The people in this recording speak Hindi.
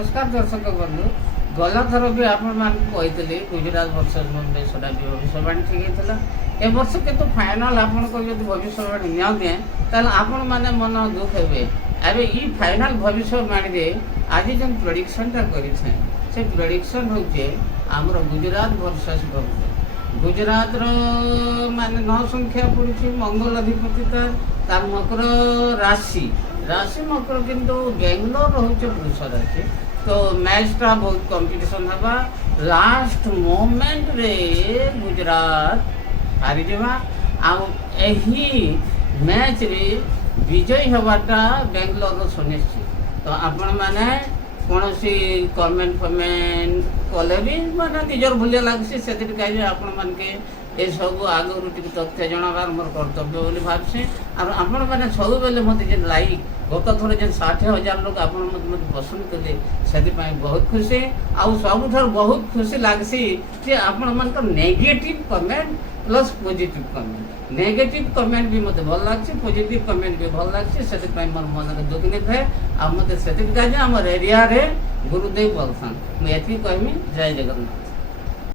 नमस्कार दर्शक बंधु गला थर भी आपली गुजरात वर्सेस मुंबई सेटा भी भविष्यवाणी ठीक होता ए वर्ष कितु फाइनाल आपन को जब भविष्यवाणी नियंते ताल आपण माने मन दुख हेबे अबे ई फाइनाल भविष्यवाणी रे आज जन प्रेडिक्शन ता करि छै से प्रेडिक्शन होचे हमर गुजरात वर्सेस मुंबई गुजरात रो माने नौ संख्या पड़ी मंगल अधिपति तार मकर राशि राशि मकर किंतु बेंगलोर रोचे पुरुष राशि तो मैचटा बहुत कंपटीशन हवा लास्ट मोमेंट रे गुजरात हारी जावा आही मैच रे विजय हवाटा बेंगलोर सुनिश्चित तो आपण माने कौन सी कमेंट फमेंट कले भी माने निजर भूलिया लगसी से कहे आपण मान के ये सब आगुरी टी तथ्य जनाबार मोर कर्तव्य बोली भावसी और आपण मैंने सब बेले मत लाइक गत थर जो 60,000 लोग आप पसंद कले से बहुत खुशी आउ सब बहुत खुशी लगसी कि आपण मान negative comment plus positive comment negative comment भी मत भल लगे पॉजिटिव कमेंट भी भल लगे से मोर मन दुख नहीं थाए आ मत से आम एरिया गुरुदेव बलसान मुझे कहमी जय जगन्नाथ।